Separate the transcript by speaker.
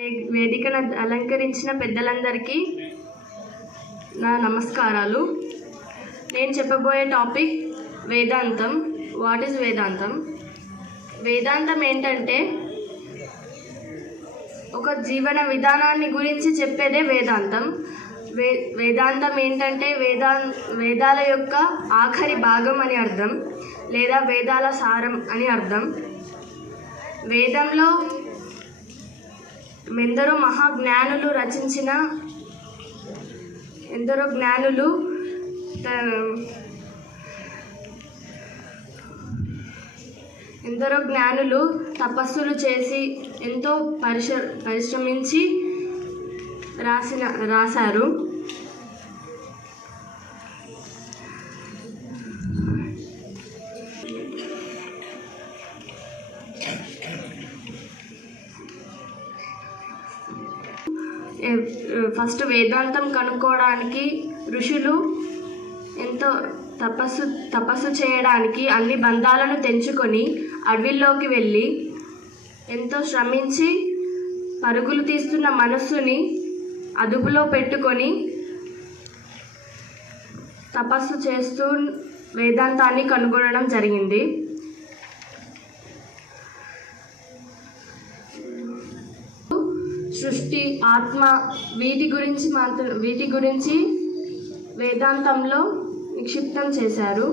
Speaker 1: వే- వేదికను అలంకరించిన పెద్దలందరికీ నా నమస్కారాలు. నేను చెప్పబోయే టాపిక్ వేదాంతం. వాట్ ఈజ్ వేదాంతం? వేదాంతం ఏంటంటే ఒక జీవన విధానాన్ని గురించి చెప్పేదే వేదాంతం. వే వేదాంతం ఏంటంటే వేదా వేదాల యొక్క ఆఖరి భాగం అని అర్థం లేదా వేదాల సారం అని అర్థం. వేదంలో ఎందరో మహాజ్ఞానులు రచించిన ఎందరో జ్ఞానులు త- ఎందరో జ్ఞానులు తపస్సులు చేసి ఎంతో పరిశ పరిశ్రమించి రాసిన రాశారు. ఫస్ట్ వేదాంతం కనుక్కోవడానికి ఋషులు ఎంతో తపస్సు తపస్సు చేయడానికి అన్ని బంధాలను తెంచుకొని అడవిలోకి వెళ్ళి ఎంతో శ్రమించి పరుగులు తీస్తున్న మనస్సుని అదుపులో పెట్టుకొని తపస్సు చేస్తూ వేదాంతాన్ని కనుగొనడం జరిగింది. సృష్టి ఆత్మ వీటి గురించి మాత్రం వీటి గురించి వేదాంతంలో నిక్షిప్తం చేశారు.